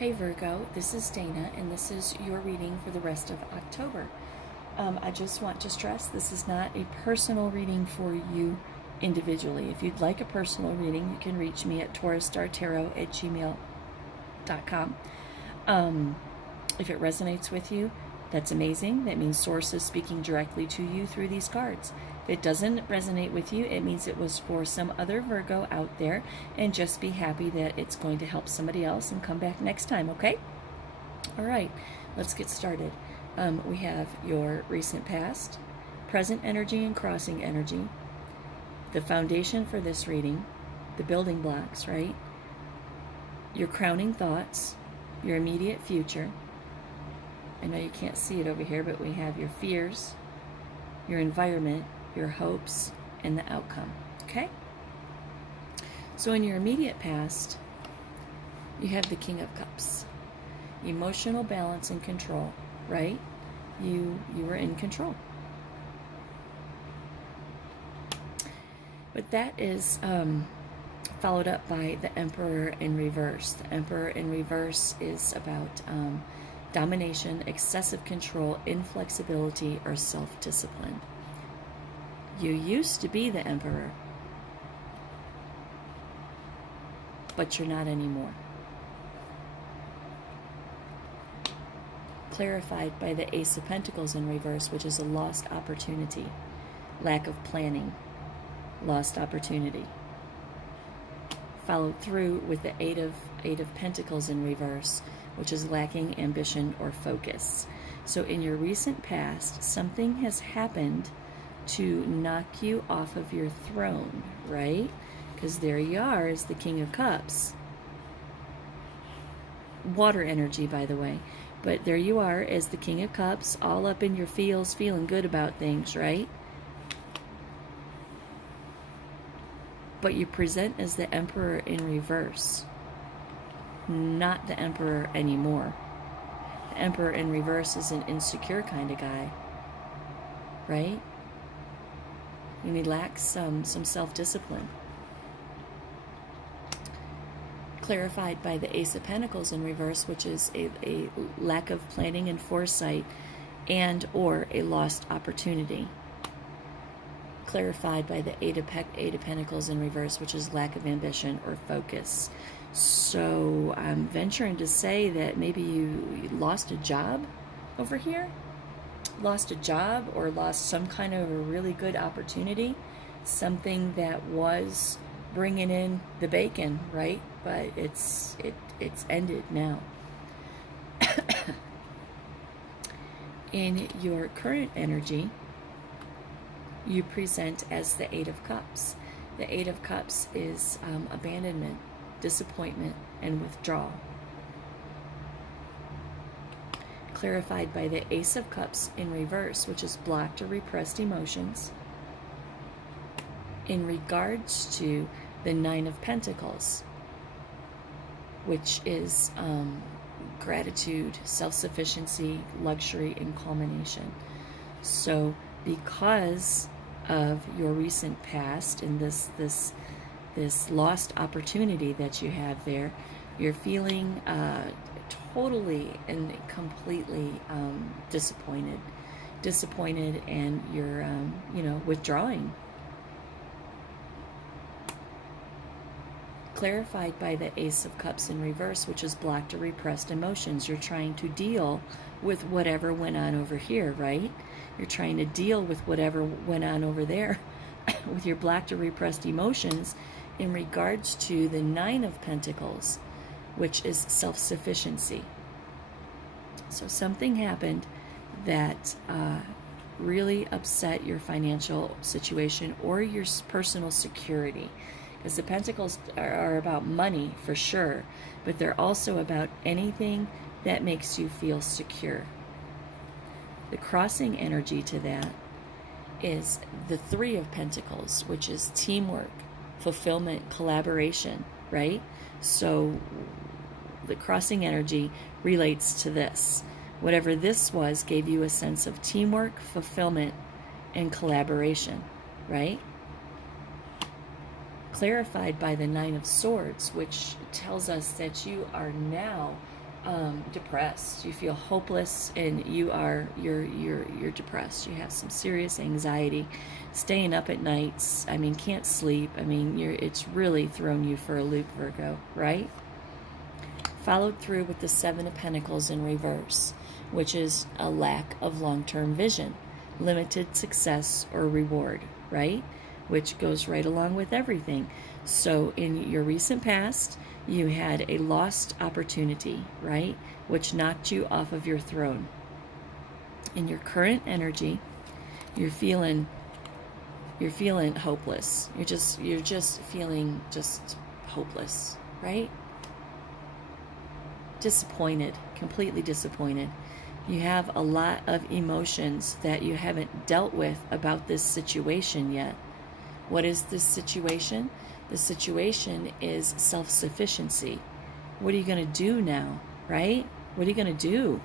Hey Virgo, this is Dana, and this is your reading for the rest of October. I just want to stress this is not a personal reading for you individually. If you'd like a personal reading, you can reach me at taurusstartarot@gmail.com. If it resonates with you, that's amazing. That means Source is speaking directly to you through these cards. If it doesn't resonate with you, it means it was for some other Virgo out there, and just be happy that it's going to help somebody else and come back next time, okay? All right, let's get started. We have your recent past, present energy, and crossing energy. The foundation for this reading, the building blocks, right? Your crowning thoughts, your immediate future. I know you can't see it over here, but we have your fears, your environment, your hopes, and the outcome, okay? So in your immediate past, you have the King of Cups. Emotional balance and control, right? You were in control. But that is followed up by the Emperor in reverse. The Emperor in reverse is about domination, excessive control, inflexibility, or self-discipline. You used to be the Emperor, but you're not anymore. Clarified by the Ace of Pentacles in reverse, which is a lost opportunity, lack of planning, lost opportunity. Followed through with the Eight of Pentacles in reverse, which is lacking ambition or focus. So in your recent past, something has happened to knock you off of your throne, right? Because there you are as the King of Cups. Water energy, by the way. But there you are as the King of Cups, all up in your feels, feeling good about things, right? But you present as the Emperor in reverse, not the Emperor anymore. The Emperor in reverse is an insecure kind of guy, right? And he lacks some self-discipline. Clarified by the Ace of Pentacles in reverse, which is a lack of planning and foresight and or a lost opportunity. Clarified by the Eight of Pentacles in reverse, which is lack of ambition or focus. So I'm venturing to say that maybe you lost a job over here, lost a job, or lost some kind of a really good opportunity, something that was bringing in the bacon, right? But it's ended now. In your current energy, you present as the Eight of Cups. The Eight of Cups is abandonment, disappointment, and withdrawal. Clarified by the Ace of Cups in reverse, which is blocked or repressed emotions. In regards to the Nine of Pentacles, which is gratitude, self-sufficiency, luxury, and culmination. So because of your recent past and this lost opportunity that you have there, you're feeling totally and completely disappointed, and you're withdrawing. Clarified by the Ace of Cups in reverse, which is blocked or repressed emotions. You're trying to deal with whatever went on over here, right? You're trying to deal with whatever went on over there with your blocked or repressed emotions in regards to the Nine of Pentacles, which is self-sufficiency. So something happened that really upset your financial situation or your personal security. Because the Pentacles are about money for sure, but they're also about anything that makes you feel secure. The crossing energy to that is the Three of Pentacles, which is teamwork, fulfillment, collaboration, right? So the crossing energy relates to this. Whatever this was gave you a sense of teamwork, fulfillment, and collaboration, right? Clarified by the Nine of Swords, which tells us that you are now depressed. You feel hopeless, and you're depressed. You have some serious anxiety, staying up at nights. I mean, can't sleep. I mean, it's really thrown you for a loop, Virgo, right? Followed through with the Seven of Pentacles in reverse, which is a lack of long-term vision, limited success or reward, right? Which goes right along with everything. So in your recent past, you had a lost opportunity, right? Which knocked you off of your throne. In your current energy, you're feeling hopeless. You're just feeling just hopeless, right? Disappointed, completely disappointed. You have a lot of emotions that you haven't dealt with about this situation yet. What is this situation? The situation is self-sufficiency. What are you going to do now, right? What are you going to do?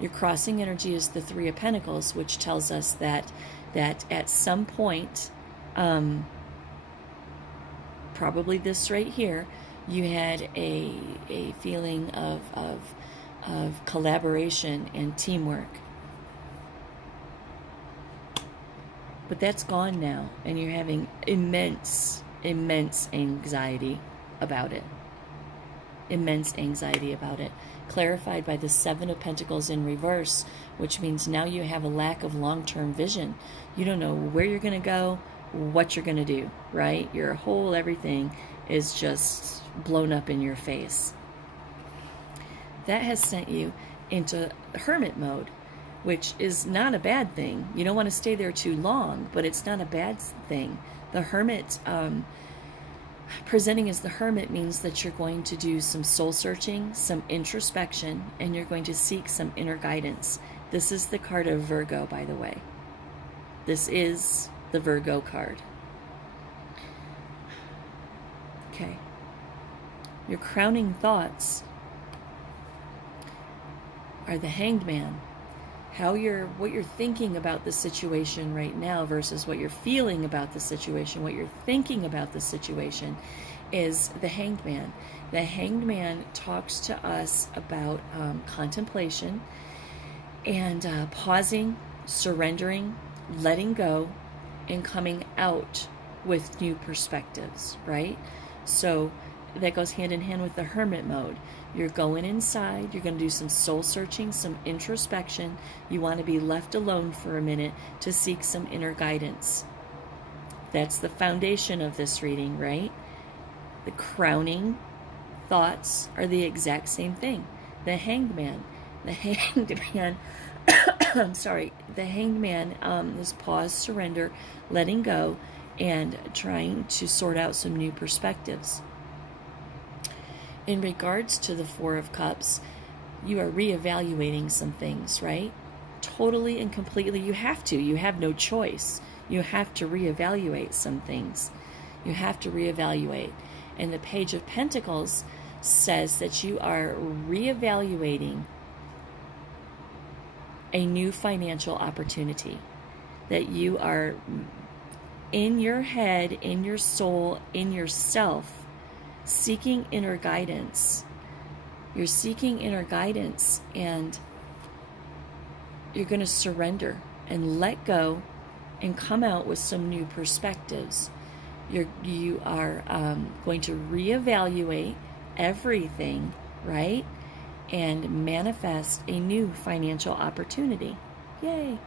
Your crossing energy is the Three of Pentacles, which tells us that at some point, probably this right here, you had a feeling of collaboration and teamwork. But that's gone now, and you're having immense anxiety about it. Immense anxiety about it. Clarified by the Seven of Pentacles in reverse, which means now you have a lack of long-term vision. You don't know where you're going to go, what you're going to do, right? Your whole everything is just blown up in your face. That has sent you into hermit mode, which is not a bad thing. You don't want to stay there too long, but it's not a bad thing. The hermit, presenting as the hermit means that you're going to do some soul searching, some introspection, and you're going to seek some inner guidance. This is the card of Virgo, by the way. This is the Virgo card. Okay. Your crowning thoughts are the Hanged Man. What you're thinking about the situation right now versus what you're feeling about the situation, what you're thinking about the situation, is the Hanged Man. The Hanged Man talks to us about contemplation and pausing, surrendering, letting go, and coming out with new perspectives, right? So that goes hand in hand with the hermit mode. You're going inside, you're going to do some soul searching, some introspection. You want to be left alone for a minute to seek some inner guidance. That's the foundation of this reading, right? The crowning thoughts are the exact same thing. The Hanged Man. The Hanged Man, I'm sorry, the Hanged Man is pause, surrender, letting go, and trying to sort out some new perspectives. In regards to the Four of Cups, you are reevaluating some things, right? Totally and completely, you have to. You have no choice. You have to reevaluate some things. You have to reevaluate. And the Page of Pentacles says that you are reevaluating a new financial opportunity. That you are in your head, in your soul, in yourself, seeking inner guidance. You're seeking inner guidance, and you're going to surrender and let go and come out with some new perspectives. You are going to reevaluate everything, right? And manifest a new financial opportunity. Yay!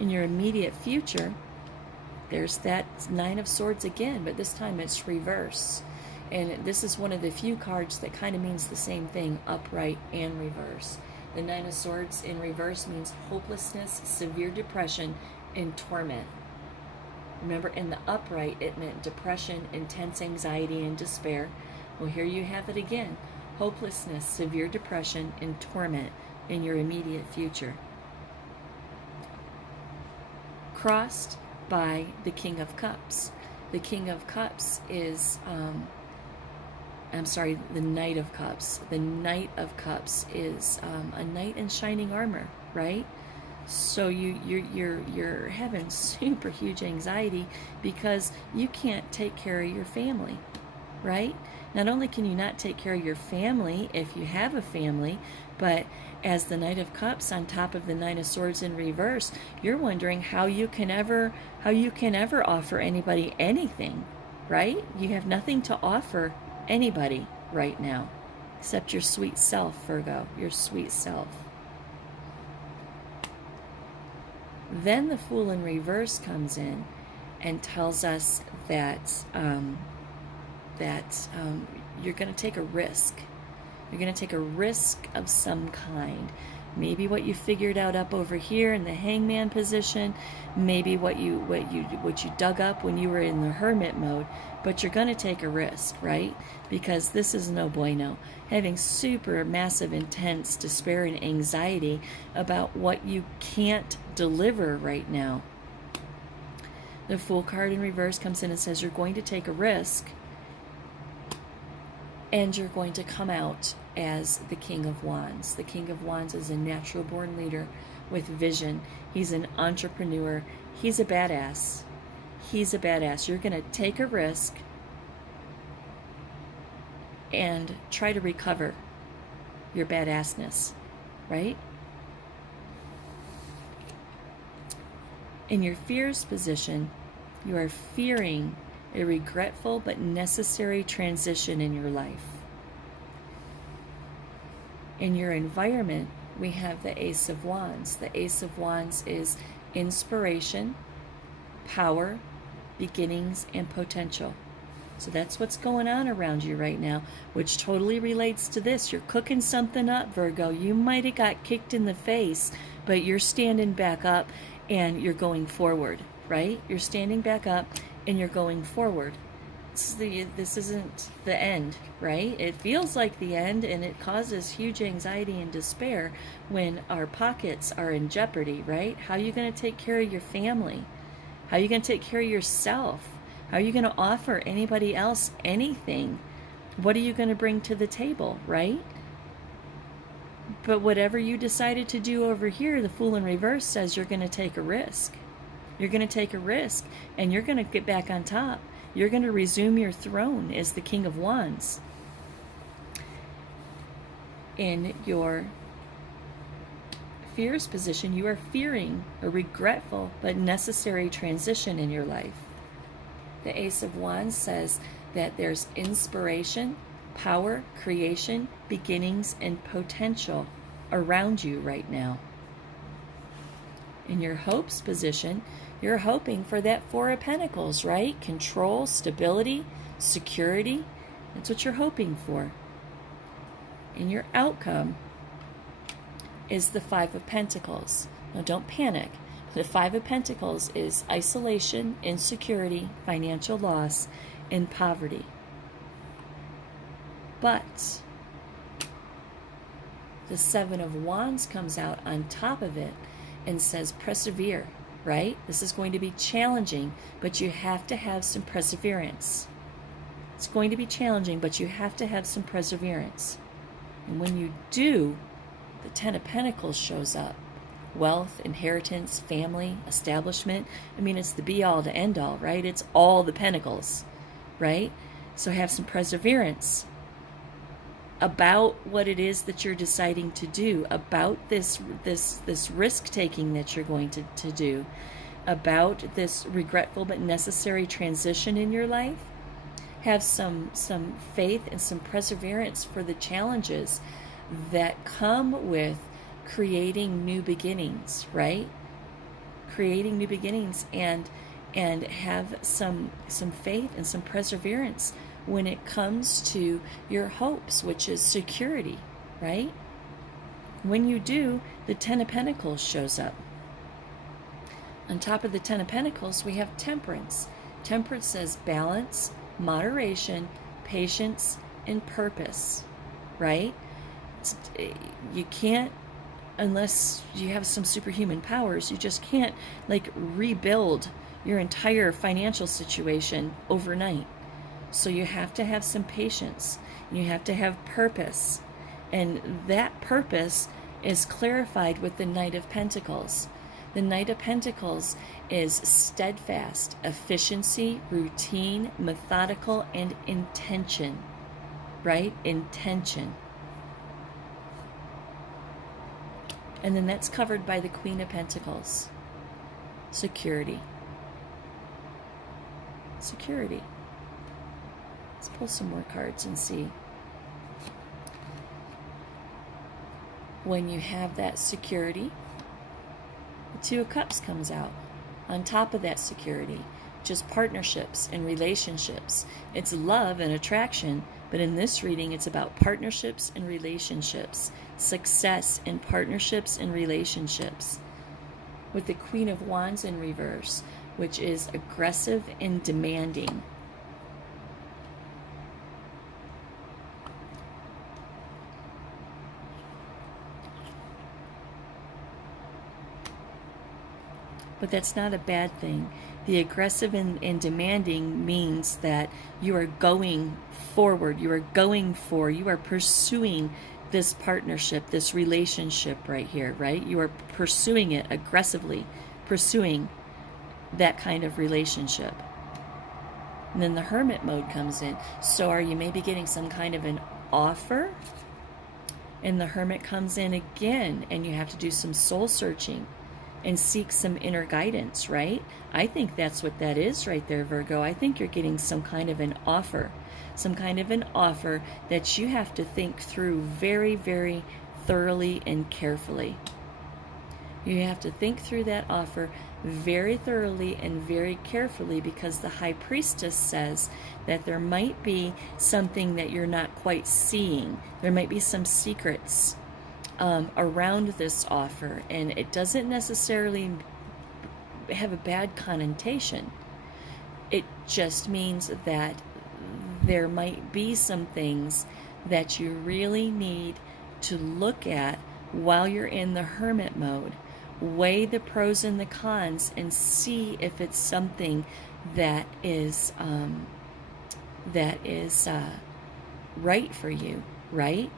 In your immediate future, there's that Nine of Swords again, but this time it's reverse. And this is one of the few cards that kind of means the same thing, upright and reverse. The Nine of Swords in reverse means hopelessness, severe depression, and torment. Remember, in the upright, it meant depression, intense anxiety, and despair. Well, here you have it again. Hopelessness, severe depression, and torment in your immediate future. Crossed by the King of Cups. The King of Cups is, the Knight of Cups. The Knight of Cups is a knight in shining armor, right? So you're having super huge anxiety because you can't take care of your family, right? Not only can you not take care of your family if you have a family, but as the Knight of Cups on top of the Nine of Swords in reverse, you're wondering how you can ever offer anybody anything, right? You have nothing to offer anybody right now except your sweet self, Virgo, your sweet self. Then the Fool in reverse comes in and tells us that you're going to take a risk. You're going to take a risk of some kind. Maybe what you figured out up over here in the Hangman position, maybe what you dug up when you were in the Hermit mode, but you're going to take a risk, right? Because this is no bueno. Having super massive intense despair and anxiety about what you can't deliver right now. The Fool card in reverse comes in and says you're going to take a risk, and you're going to come out as the King of Wands. The King of Wands is a natural born leader with vision. He's an entrepreneur. He's a badass. He's a badass. You're going to take a risk and try to recover your badassness, right? In your fears position, you are fearing a regretful but necessary transition in your life. In your environment, we have the Ace of Wands. The Ace of Wands is inspiration, power, beginnings, and potential. So that's what's going on around you right now, which totally relates to this. You're cooking something up, Virgo. You might have got kicked in the face, but you're standing back up and you're going forward, right? You're standing back up and you're going forward. This isn't the end, right? It feels like the end, and it causes huge anxiety and despair when our pockets are in jeopardy, right? How are you going to take care of your family? How are you going to take care of yourself? How are you going to offer anybody else anything? What are you going to bring to the table, right? But whatever you decided to do over here, the Fool in reverse says you're going to take a risk. You're going to take a risk, and you're going to get back on top. You're going to resume your throne as the King of Wands. In your fears position, you are fearing a regretful but necessary transition in your life. The Ace of Wands says that there's inspiration, power, creation, beginnings, and potential around you right now. In your hopes position, you're hoping for that Four of Pentacles, right? Control, stability, security. That's what you're hoping for. And your outcome is the Five of Pentacles. Now, don't panic. The Five of Pentacles is isolation, insecurity, financial loss, and poverty. But the Seven of Wands comes out on top of it and says persevere, right? This is going to be challenging, but you have to have some perseverance. It's going to be challenging, but you have to have some perseverance. And when you do, the Ten of Pentacles shows up. Wealth, inheritance, family, establishment. I mean, it's the be-all to end-all, right? It's all the pentacles, right? So have some perseverance about what it is that you're deciding to do, about this risk-taking that you're going to do, about this regretful but necessary transition in your life. Have some faith and some perseverance for the challenges that come with creating new beginnings, right? Creating new beginnings, and have some faith and some perseverance when it comes to your hopes, which is security, right? When you do, the Ten of Pentacles shows up. On top of the Ten of Pentacles, we have Temperance. Temperance says balance, moderation, patience, and purpose, right? You can't, unless you have some superhuman powers, you just can't like rebuild your entire financial situation overnight. So you have to have some patience. You have to have purpose. And that purpose is clarified with the Knight of Pentacles. The Knight of Pentacles is steadfast, efficiency, routine, methodical, and intention. right? Intention. And then that's covered by the Queen of Pentacles. Security. Security. Let's pull some more cards and see. When you have that security, the Two of Cups comes out. On top of that security, just partnerships and relationships. It's love and attraction, but in this reading, it's about partnerships and relationships. Success in partnerships and relationships. With the Queen of Wands in reverse, which is aggressive and demanding. But that's not a bad thing. The aggressive and demanding means that you are going forward, you are pursuing this partnership, this relationship right here, right? You are pursuing it aggressively, pursuing that kind of relationship. And then the Hermit mode comes in. So are you maybe getting some kind of an offer? And the Hermit comes in again, and you have to do some soul searching and seek some inner guidance, right? I think that's what that is right there, Virgo. I think you're getting some kind of an offer. Some kind of an offer that you have to think through very, very thoroughly and carefully. You have to think through that offer very thoroughly and very carefully, because the High Priestess says that there might be something that you're not quite seeing. There might be some secrets around this offer, and it doesn't necessarily have a bad connotation. It just means that there might be some things that you really need to look at while you're in the Hermit mode. Weigh the pros and the cons and see if it's something that is right for you, right?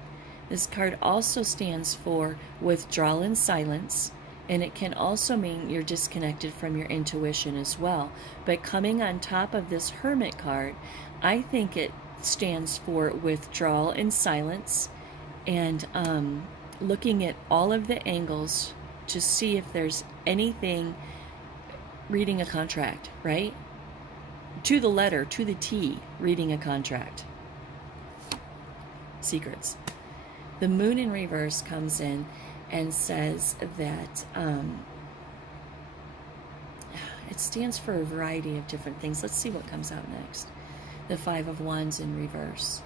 This card also stands for withdrawal and silence, and it can also mean you're disconnected from your intuition as well. But coming on top of this Hermit card, I think it stands for withdrawal and silence, and looking at all of the angles to see if there's anything, reading a contract, right? To the letter, to the T, reading a contract. Secrets. The Moon in reverse comes in and says that it stands for a variety of different things. Let's see what comes out next. The Five of Wands in reverse.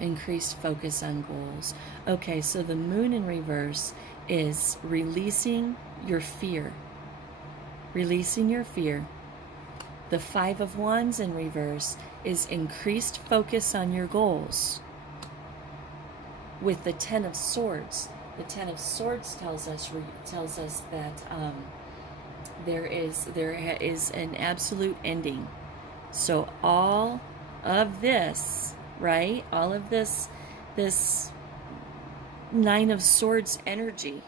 Increased focus on goals. Okay, so the Moon in reverse is releasing your fear. Releasing your fear. The Five of Wands in reverse is increased focus on your goals. With the Ten of Swords, the Ten of Swords tells us that there is an absolute ending. So all of this, right? All of this Nine of Swords energy,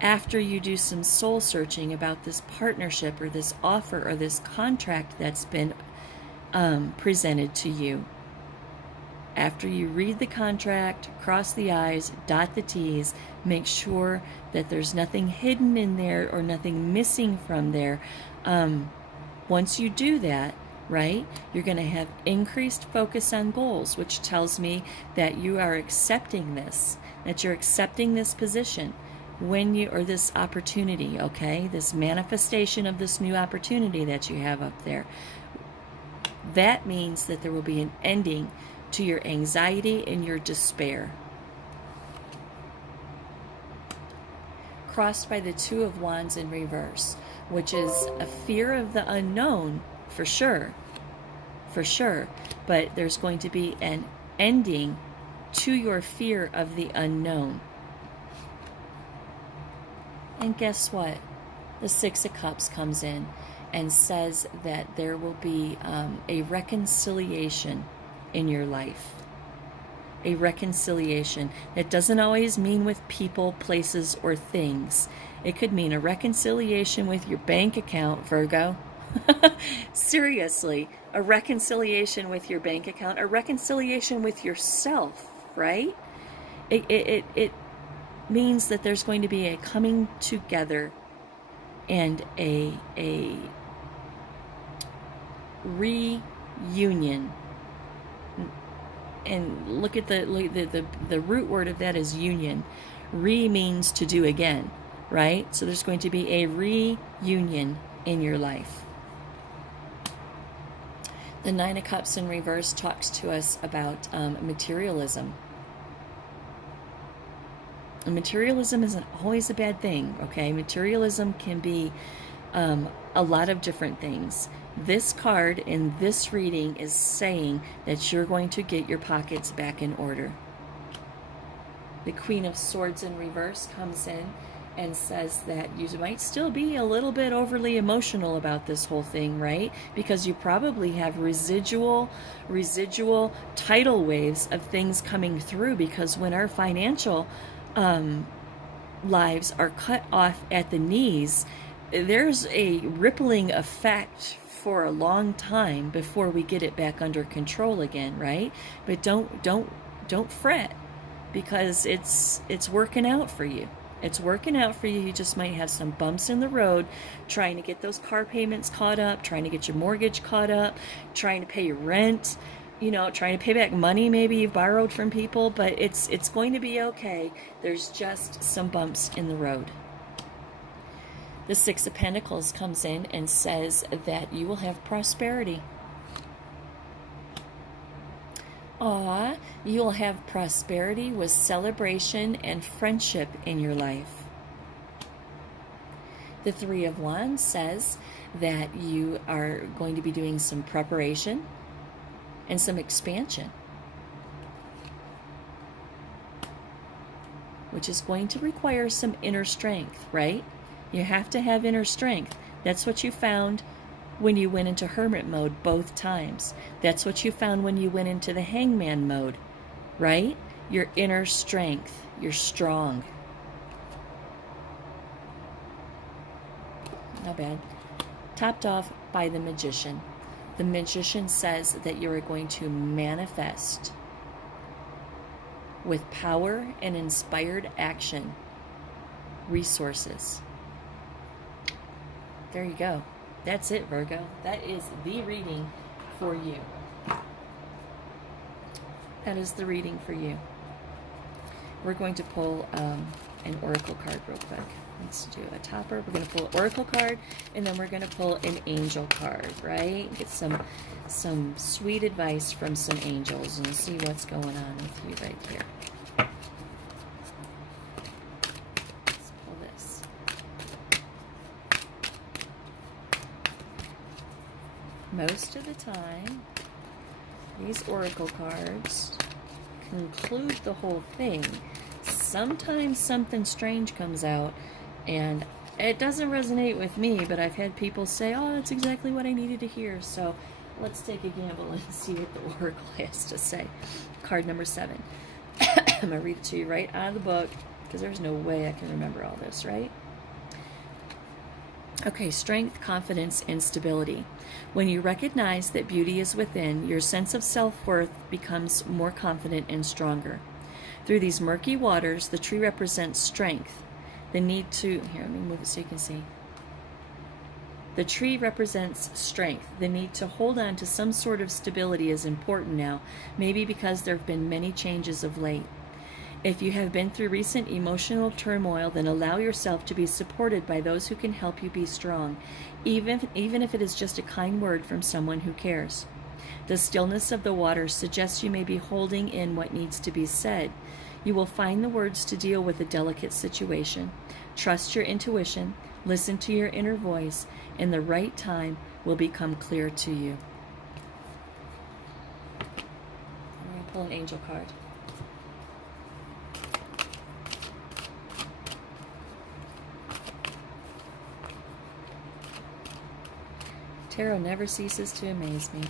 after you do some soul searching about this partnership or this offer or this contract that's been presented to you, after you read the contract, cross the I's, dot the T's, make sure that there's nothing hidden in there or nothing missing from there. Once you do that, right, you're going to have increased focus on goals, which tells me that you are accepting this, that you're accepting this position when you, or this opportunity, okay, this manifestation of this new opportunity that you have up there. That means that there will be an ending to your anxiety and your despair. Crossed by the Two of Wands in reverse, which is a fear of the unknown, for sure, but there's going to be an ending to your fear of the unknown. And guess what? The Six of Cups comes in and says that there will be a reconciliation in your life. A reconciliation. It doesn't always mean with people, places, or things. It could mean a reconciliation with your bank account, Virgo. Seriously, a reconciliation with your bank account, a reconciliation with yourself, right? It means that there's going to be a coming together and a reunion. And look at the root word of that is union. Re means to do again, right? So there's going to be a reunion in your life. The Nine of Cups in reverse talks to us about materialism. And materialism isn't always a bad thing, okay? Materialism can be a lot of different things. This card in this reading is saying that you're going to get your pockets back in order. The Queen of Swords in reverse comes in and says that you might still be a little bit overly emotional about this whole thing, right? Because you probably have residual tidal waves of things coming through, because when our financial lives are cut off at the knees, there's a rippling effect for a long time before we get it back under control again, right? But don't fret, because it's working out for you. It's working out for you. You just might have some bumps in the road trying to get those car payments caught up, trying to get your mortgage caught up, trying to pay your rent, trying to pay back money maybe you've borrowed from people, but it's going to be okay. There's just some bumps in the road. The Six of Pentacles comes in and says that you will have prosperity. You'll have prosperity with celebration and friendship in your life. The Three of Wands says that you are going to be doing some preparation and some expansion, which is going to require some inner strength, right? You have to have inner strength. That's what you found when you went into hermit mode both times. That's what you found when you went into the hangman mode, right? Your inner strength. You're strong. Not bad. Topped off by the Magician. The Magician says that you are going to manifest with power and inspired action resources. There you go. That's it, Virgo. That is the reading for you. That is the reading for you. We're going to pull an oracle card real quick. Let's do a topper. We're going to pull an oracle card, and then we're going to pull an angel card, right? Get some sweet advice from some angels and see what's going on with you right here. Let's pull this. Most of the time, these oracle cards conclude the whole thing. Sometimes something strange comes out, and it doesn't resonate with me, but I've had people say, oh, that's exactly what I needed to hear. So let's take a gamble and see what the oracle has to say. Card number 7. I'm going to read it to you right out of the book, because there's no way I can remember all this, right? Okay, strength, confidence, and stability. When you recognize that beauty is within, your sense of self-worth becomes more confident and stronger. Through these murky waters, the tree represents strength. The need to... Here, let me move it so you can see. The tree represents strength. The need to hold on to some sort of stability is important now, maybe because there have been many changes of late. If you have been through recent emotional turmoil, then allow yourself to be supported by those who can help you be strong, even if it is just a kind word from someone who cares. The stillness of the waters suggests you may be holding in what needs to be said. You will find the words to deal with a delicate situation. Trust your intuition, listen to your inner voice, and the right time will become clear to you. I'm going to pull an angel card. Tarot never ceases to amaze me.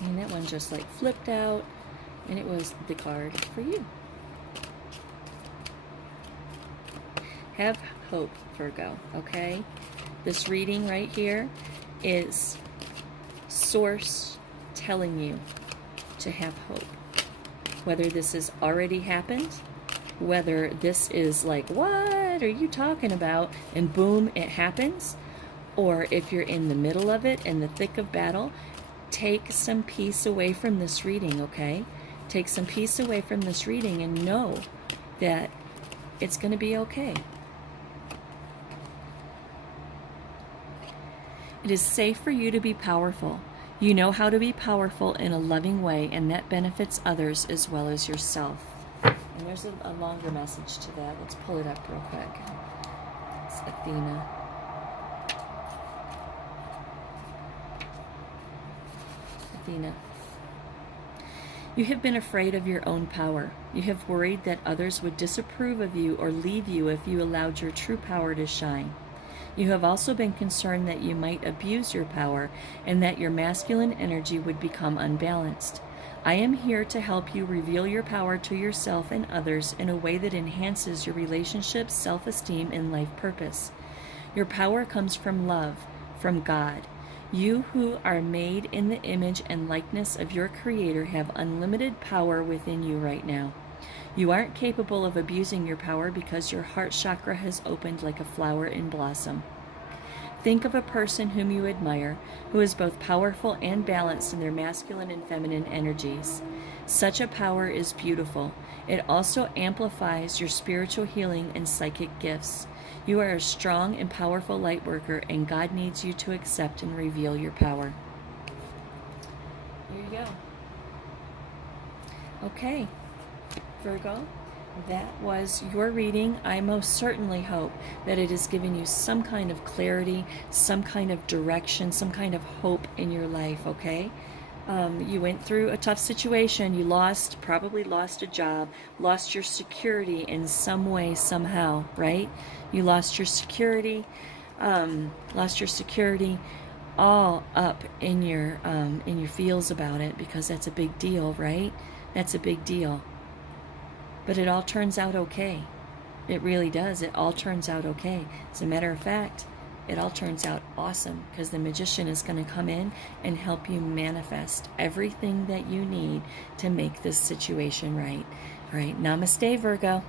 I mean, that one just like flipped out, and it was the card for you. Have hope, Virgo, okay? This reading right here is Source telling you to have hope. Whether this has already happened, whether this is like, what are you talking about? And boom, it happens. Or if you're in the middle of it, in the thick of battle, take some peace away from this reading, okay? Take some peace away from this reading and know that it's going to be okay. It is safe for you to be powerful. You know how to be powerful in a loving way, and that benefits others as well as yourself. And there's a longer message to that. Let's pull it up real quick. It's Athena. Athena. You have been afraid of your own power. You have worried that others would disapprove of you or leave you if you allowed your true power to shine. You have also been concerned that you might abuse your power and that your masculine energy would become unbalanced. I am here to help you reveal your power to yourself and others in a way that enhances your relationships, self-esteem, and life purpose. Your power comes from love, from God. You who are made in the image and likeness of your Creator have unlimited power within you right now. You aren't capable of abusing your power because your heart chakra has opened like a flower in blossom. Think of a person whom you admire, who is both powerful and balanced in their masculine and feminine energies. Such a power is beautiful. It also amplifies your spiritual healing and psychic gifts. You are a strong and powerful light worker, and God needs you to accept and reveal your power. There you go. Okay, Virgo, that was your reading. I most certainly hope that it has given you some kind of clarity, some kind of direction, some kind of hope in your life, okay? You went through a tough situation. You probably lost a job, lost your security in some way, somehow, right? You lost your security, all up in your feels about it, because that's a big deal, right? That's a big deal. But it all turns out okay. It really does. It all turns out okay. As a matter of fact, it all turns out awesome, because the magician is going to come in and help you manifest everything that you need to make this situation right. All right, namaste, Virgo.